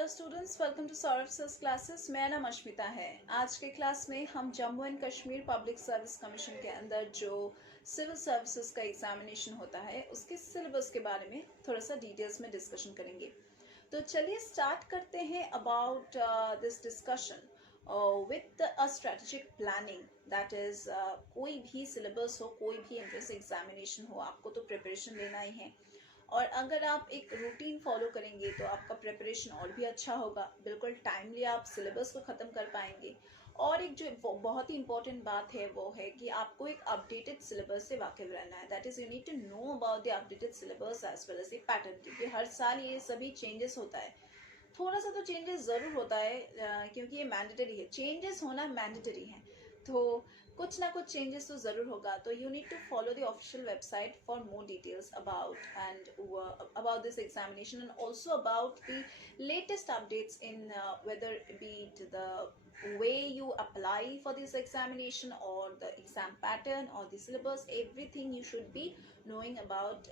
Hello students, welcome to Saurabh sir's classes. मेरा नाम अश्मिता है। आज के क्लास में हम Jammu and Kashmir public service commission के अंदर जो सिविल सर्विसेज का एग्जामिनेशन होता है उसके सिलेबस के बारे में थोड़ा सा डिटेल्स में डिस्कशन करेंगे। तो चलिए स्टार्ट करते हैं about this discussion with a strategic planning. That is कोई भी सिलेबस हो, कोई भी एंट्रेंस एग्जामिनेशन हो, आपको तो प्रिपरेशन लेना ही है। और अगर आप एक रूटीन फॉलो करेंगे तो आपका प्रिपरेशन और भी अच्छा होगा। बिल्कुल टाइमली आप सिलेबस को ख़त्म कर पाएंगे। और एक जो बहुत ही इंपॉर्टेंट बात है वो है कि आपको एक अपडेटेड सिलेबस से वाकिफ रहना है। That is you need to know about the updated syllabus as well as the pattern, क्योंकि हर साल ये सभी चेंजेस होता है। थोड़ा सा तो चेंजेस ज़रूर होता है क्योंकि ये मैंडेटरी है। चेंजेस होना मैंडेटरी है, तो कुछ ना कुछ चेंजेस तो ज़रूर होगा। तो you need to follow the official website for more details about this examination and also about the latest updates in whether be it the way you apply for this examination or the exam pattern or the syllabus. Everything you should be knowing about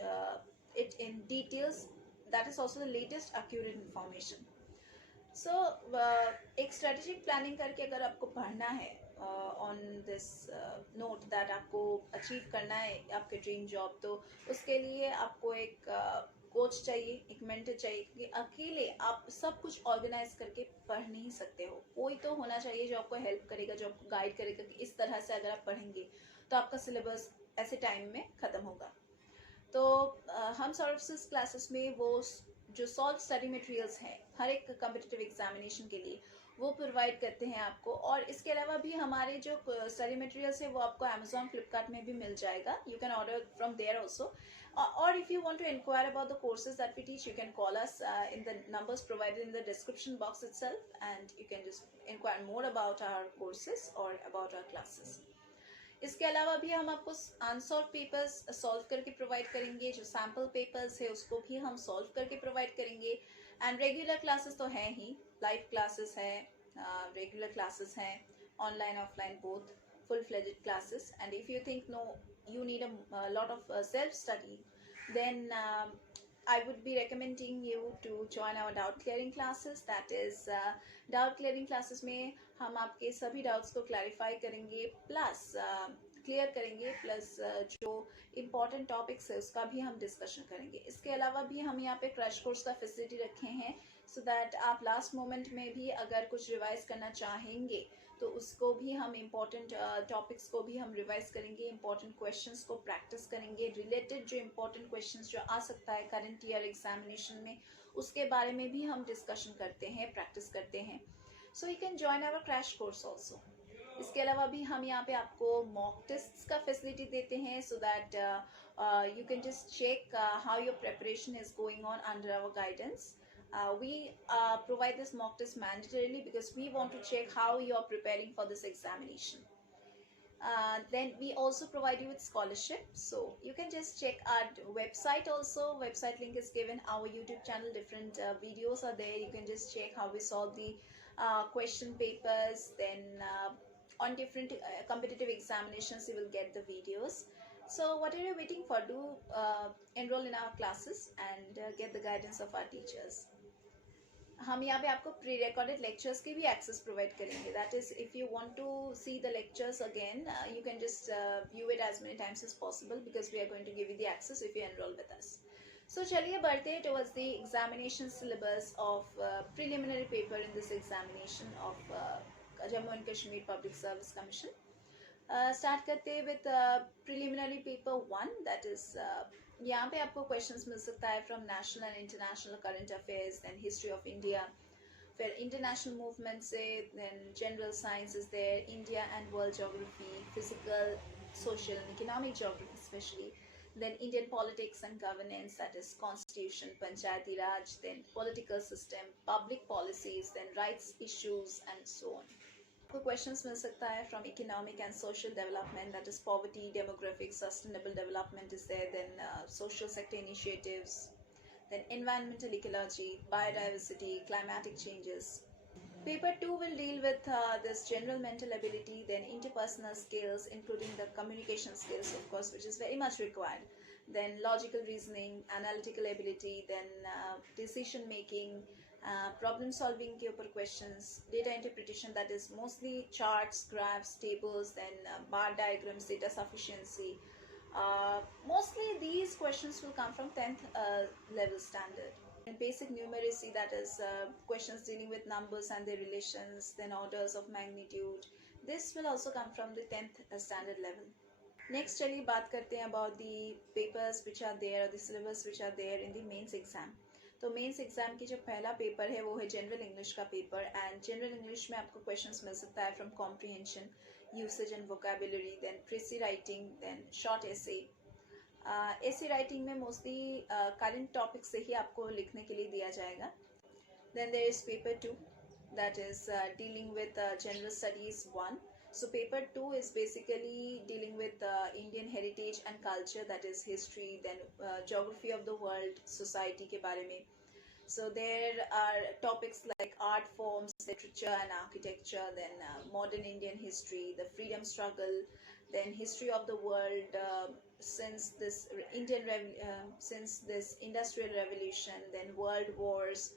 it in details. That is also the latest accurate information. So एक strategic planning करके अगर आपको पढ़ना है on this note that आपको achieve करना है आपके ड्रीम जॉब, तो उसके लिए आपको एक कोच चाहिए, एक मेंटर चाहिए, क्योंकि अकेले आप सब कुछ ऑर्गेनाइज करके पढ़ नहीं सकते हो। कोई तो होना चाहिए जो आपको हेल्प करेगा, जो आपको गाइड करेगा कि इस तरह से अगर आप पढ़ेंगे तो आपका सिलेबस ऐसे टाइम में ख़त्म होगा। तो हम सर्विसेज क्लासेस में वो जो सॉल्व स्टडी मटेरियल्स हैं हर एक कम्पिटिटिव एग्जामिनेशन के लिए वो प्रोवाइड करते हैं आपको। और इसके अलावा भी हमारे जो स्टडी मटेरियल्स है वो आपको अमेजॉन फ्लिपकार्ट में भी मिल जाएगा। You can order from there also. और if you want to enquire about the courses that we teach, you can call us in the numbers provided in the description box itself and you can just enquire more about our courses और about our classes. इसके अलावा भी हम आपको unsolved papers solve करके provide करेंगे। जो sample papers है उसको भी हम सॉल्व करके प्रोवाइड करेंगे। एंड रेगुलर क्लासेस तो हैं ही, लाइव क्लासेस हैं, रेगुलर क्लासेस हैं, online offline both, full fledged classes. And if you think no you need a lot of self-study, then I would be recommending you to join our doubt clearing classes. That is doubt clearing classes में हम आपके सभी doubts को clarify करेंगे, plus clear करेंगे, plus जो important topics है उसका भी हम डिस्कशन करेंगे। इसके अलावा भी हम यहाँ पे क्रैश कोर्स का फैसिलिटी रखे हैं सो दैट आप लास्ट मोमेंट में भी अगर कुछ रिवाइज करना चाहेंगे तो उसको भी हम इम्पॉर्टेंट टॉपिक्स को भी हम रिवाइज करेंगे, इम्पॉर्टेंट क्वेश्चंस को प्रैक्टिस करेंगे। रिलेटेड जो इम्पॉर्टेंट क्वेश्चंस जो आ सकता है करंट ईयर एग्जामिनेशन में उसके बारे में भी हम डिस्कशन करते हैं, प्रैक्टिस करते हैं। So you can join our crash course also. इसके अलावा भी हम यहाँ पे आपको मॉक टेस्ट्स का फैसिलिटी देते हैं so that you can just check how your preparation is going on under our guidance. We provide this mock test mandatorily because we want to check how you are preparing for this examination. Then we also provide you with scholarship, so you can just check our website also. Website link is given, our YouTube channel, different videos are there. You can just check how we solve the question papers. Then on different competitive examinations you will get the videos. So what are you waiting for? Do enroll in our classes and get the guidance of our teachers. हम यहाँ पे आपको pre recorded lectures की भी access provide करेंगे। That is if you want to see the lectures again you can just view it as many times as possible because we are going to give you the access if you enrol with us. So चलिए बढ़ते हैं towards the examination syllabus of preliminary paper in this examination of Jammu and Kashmir public service commission. Start करते हैं with preliminary paper 1। That is यहाँ पे आपको questions मिल सकता है from national and international current affairs, then history of India, फिर international movement से, then general science is there, India and world geography, physical, social and economic geography specially, then Indian politics and governance, that is constitution, panchayati raj, then political system, public policies, then rights issues and so on. आपको questions मिल सकता है from economic and social development, that is poverty, demographic, sustainable development is there, then social sector initiatives, then environmental ecology, biodiversity, climatic changes. Paper 2 will deal with this general mental ability, then interpersonal skills, including the communication skills, of course, which is very much required. Then logical reasoning, analytical ability, then decision making, problem solving के ऊपर questions, data interpretation that is mostly charts, graphs, tables, then bar diagrams, data sufficiency. Mostly these questions will come from 10th level standard. In basic numeracy, that is questions dealing with numbers and their relations, then orders of magnitude. This will also come from the 10th standard level. Next, चलिए बात करते हैं about the papers which are there, or the syllabus which are there in the mains exam. तो mains exam की जो पहला paper है वो है जनरल इंग्लिश का पेपर. एंड जनरल इंग्लिश में आपको क्वेश्चंस मिल सकता है from comprehension, usage and vocabulary, then precis writing, then short essay. Essay writing में मोस्टली करंट टॉपिक से ही आपको लिखने के लिए दिया जाएगा. Then there is paper 2 that is dealing with general studies 1. So paper 2 is basically dealing with Indian heritage and culture, that is history, then geography of the world, society के बारे में. So there are topics like art forms, literature and architecture, then modern Indian history, the freedom struggle, then history of the world since this since this industrial revolution, then world wars.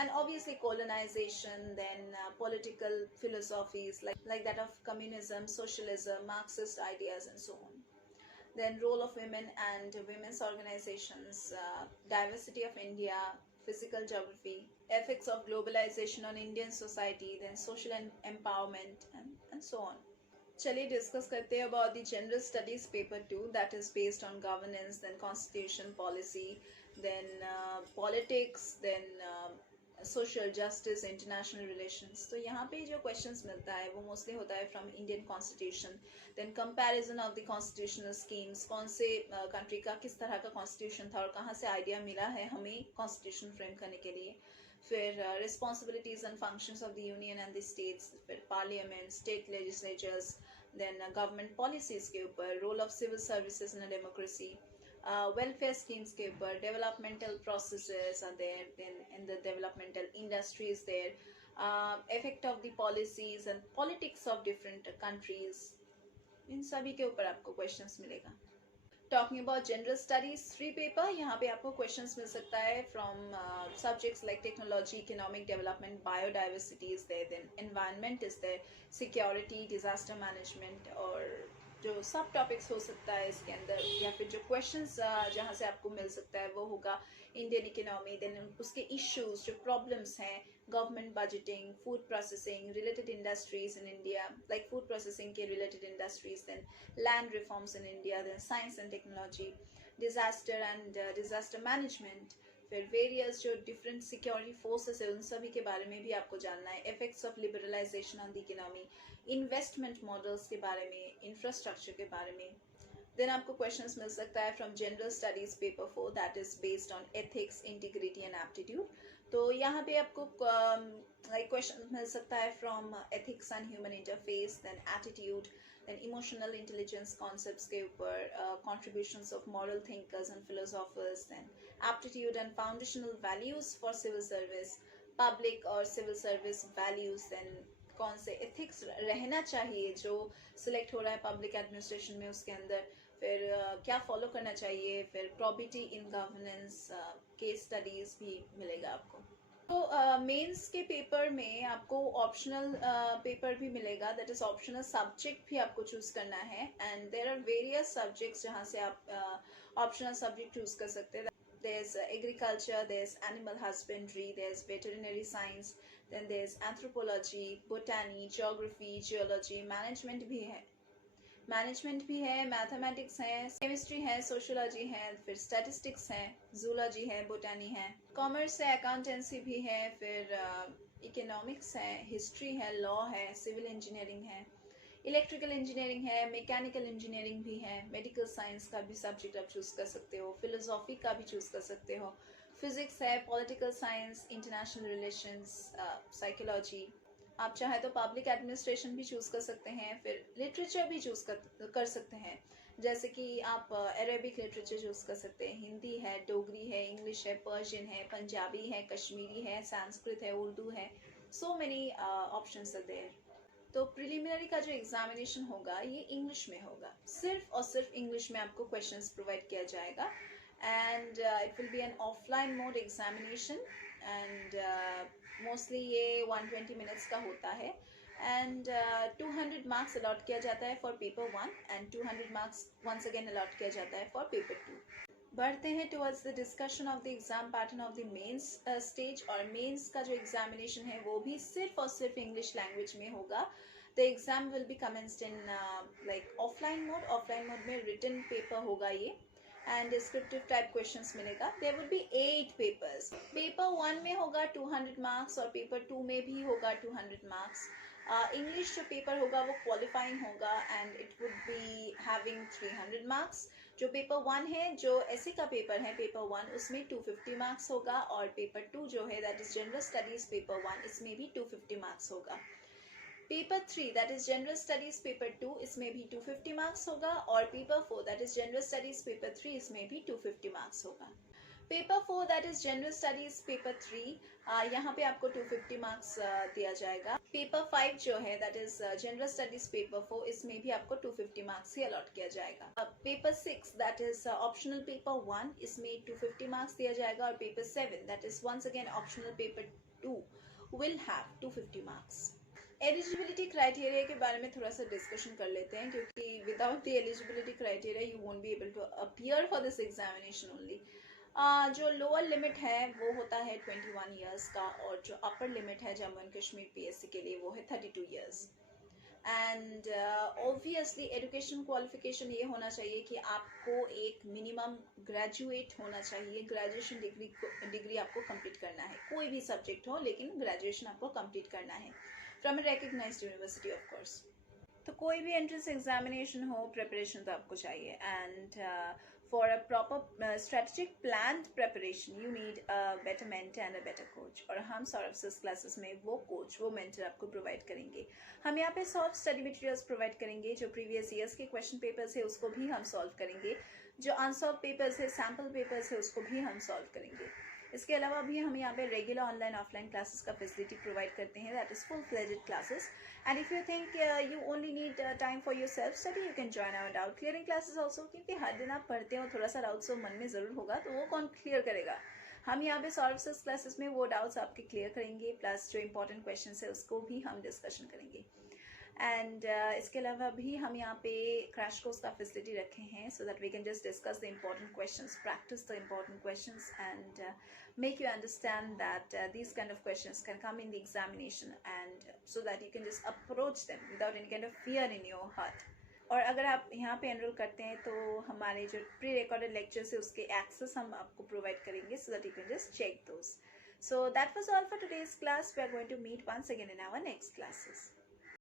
And obviously colonization, then political philosophies like that of communism, socialism, Marxist ideas and so on. Then role of women and women's organizations, diversity of India, physical geography, effects of globalization on Indian society, then social empowerment and so on. चलिए discuss करते हैं about the general studies paper 2 that is based on governance, then constitution, policy, then politics, then social justice, international relations. तो यहाँ पे जो questions मिलता है वो mostly होता है from Indian constitution, then comparison of the constitutional schemes, कौन से country का किस तरह का constitution था और कहाँ से idea मिला है हमें constitution frame करने के लिए. फिर responsibilities and functions of the union and the states, फिर parliament, state legislatures, then government policies के ऊपर, role of civil services in a democracy, welfare schemes के ऊपर, developmental processes are there, then in the developmental industries there, effect of the policies and politics of different countries. इन सभी के ऊपर आपको questions मिलेगा. Talking about general studies 3 paper, यहाँ पे आपको questions मिल सकता है from subjects like technology, economic development, biodiversity is there, then environment is there, security, disaster management, और जो सब टॉपिक्स हो सकता है इसके अंदर, या फिर जो क्वेश्चंस जहाँ से आपको मिल सकता है वो होगा इंडियन इकोनॉमी, देन उसके इश्यूज जो प्रॉब्लम्स हैं, government budgeting, food processing, related industries in India, like food processing के related industries, then land reforms in India, then science and technology, disaster and disaster management, फिर various जो different security forces है उन सभी के बारे में भी आपको जानना है, effects of liberalisation on the economy, investment models के बारे में, इंफ्रास्ट्रक्चर के बारे में. देन आपको क्वेश्चंस मिल सकता है from general studies paper 4 that is based on ethics, integrity and aptitude. तो यहाँ पे आपको लाइक क्वेश्चन मिल सकता है from ethics and human interface, then attitude, then emotional intelligence concepts के ऊपर, contributions of moral thinkers and philosophers, then aptitude and foundational values for civil service, public और civil service values, then कौन से ethics रहना चाहिए जो select हो रहा है public administration में उसके अंदर, फिर क्या follow करना चाहिए, फिर probity in governance, case studies भी मिलेगा आपको. तो मेंस के पेपर में आपको ऑप्शनल पेपर भी मिलेगा, दैट इज ऑप्शनल सब्जेक्ट भी आपको चूज करना है. And there are various subjects जहाँ से आप ऑप्शनल सब्जेक्ट चूज कर सकते हैं. There is agriculture, there is animal husbandry, there is veterinary science, then there is anthropology, botany, geography, geology, management भी है, मैथमेटिक्स है, केमिस्ट्री है, सोशियोलॉजी है, फिर स्टैटिस्टिक्स है, जूलॉजी है, बोटानी है, कॉमर्स है, अकाउंटेंसी भी है, फिर इकोनॉमिक्स है, हिस्ट्री है, लॉ है, सिविल इंजीनियरिंग है, इलेक्ट्रिकल इंजीनियरिंग है, मैकेनिकल इंजीनियरिंग भी है, मेडिकल साइंस का भी सब्जेक्ट आप चूज कर सकते हो, फिलोसॉफी का भी चूज कर सकते हो, फिजिक्स है, political science, international relations, psychology. आप चाहे तो पब्लिक एडमिनिस्ट्रेशन भी चूज कर सकते हैं, फिर लिटरेचर भी चूज कर सकते हैं, जैसे कि आप अरेबिक लिटरेचर चूज कर सकते हैं, हिंदी है, डोगरी है, इंग्लिश है, पर्शियन है, पंजाबी है, कश्मीरी है, संस्कृत है, उर्दू है, so many options are there. तो प्रिलिमिनरी का जो एग्जामिनेशन होगा ये इंग्लिश में होगा, सिर्फ और सिर्फ इंग्लिश में आपको क्वेश्चंस प्रोवाइड किया जाएगा. And it will be an offline mode examination. And mostly ये 120 मिनट्स का होता है एंड 200 मार्क्स अलॉट किया जाता है for paper 1 and 200 marks once again allot किया जाता है फॉर पेपर 2। बढ़ते हैं towards the discussion of the exam pattern of the mains stage. और मेंस का जो एग्जामिनेशन है वो भी सिर्फ और सिर्फ इंग्लिश लैंग्वेज में होगा। The exam will be commenced in like offline mode में रिटन पेपर होगा ये एंड डिस्क्रिप्टिव टाइप क्वेश्चंस मिलेगा। There will be 8 papers. Paper 1 में होगा 200 मार्क्स और पेपर 2 में भी होगा 200 मार्क्स। इंग्लिश जो पेपर होगा वो क्वालिफाइंग होगा and it would be having 300 marks. जो पेपर 1 है, जो ऐसे का पेपर है पेपर 1, उसमें 250 मार्क्स होगा और पेपर 2 जो है that is general studies paper 1, इसमें भी 250 मार्क्स होगा। Paper 3 that is general studies paper 2, इसमें भी 250 मार्क्स होगा और paper 4 that is general studies paper 3, इसमें भी 250 मार्क्स होगा। Paper 4 that is general studies paper 3, यहाँ पे आपको 250 मार्क्स दिया जाएगा। पेपर 5 जो है that is general studies paper 4, इसमें भी आपको 250 मार्क्स ही अलॉट किया जाएगा। Paper 6 that is optional paper 1, इसमें 250 मार्क्स दिया जाएगा और paper 7 that is once again optional paper 2 will have 250 marks. Eligibility criteria के बारे में थोड़ा सा डिस्कशन कर लेते हैं, क्योंकि without the eligibility criteria you won't be able to appear for this examination only. जो लोअर लिमिट है वो होता है 21 ईयर्स का और जो अपर लिमिट है जम्मू एंड कश्मीर पीएससी के लिए वो है 32 years. And obviously education qualification ये होना चाहिए कि आपको एक मिनिमम ग्रेजुएट होना चाहिए। ग्रेजुएशन डिग्री आपको कंप्लीट करना है, कोई भी सब्जेक्ट हो लेकिन ग्रेजुएशन आपको कंप्लीट करना है from a recognised university of course. तो कोई भी एंट्रेंस एग्जामिनेशन हो, प्रिपरेशन तो आपको चाहिए and for a proper strategic planned preparation you need a better mentor and a better coach. और हम सौरभ सर क्लासेस में वो कोच, वो मेंटर आपको प्रोवाइड करेंगे। हम यहाँ पे सॉल्व स्टडी मटेरियल्स प्रोवाइड करेंगे। जो प्रीवियस ईयर्स के क्वेश्चन पेपर्स है उसको भी हम सॉल्व करेंगे, जो अनसॉल्व पेपर्स है, सैम्पल पेपर्स है, उसको भी हम सॉल्व करेंगे। इसके अलावा भी हम यहाँ पे रेगुलर ऑनलाइन ऑफलाइन क्लासेस का फैसिलिटी प्रोवाइड करते हैं, that is full fledged classes. And if you think you only need time for your self study, you can join our doubt clearing classes also. क्योंकि हर दिन आप पढ़ते हो, थोड़ा सा डाउट्स तो मन में जरूर होगा, तो वो कौन क्लियर करेगा? हम यहाँ पे सॉल्व सर क्लासेस में वो डाउट्स आपके क्लियर करेंगे, प्लस जो इंपॉर्टेंट क्वेश्चन है उसको भी हम डिस्कशन करेंगे। एंड इसके अलावा भी हम यहाँ पे क्रैश कोर्स का फैसिलिटी रखे हैं so that we can just discuss the important questions, practice the important questions and make you understand that these kind of questions can come in the examination and so that you can just approach them without any kind of fear in your heart. और अगर आप यहाँ पे enrol करते हैं तो हमारे जो प्री रिकॉर्डेड लेक्चर्स है उसके एक्सेस हम आपको प्रोवाइड करेंगे so that you can just check those. So that was all for today's class. We are going to meet once again in our next classes.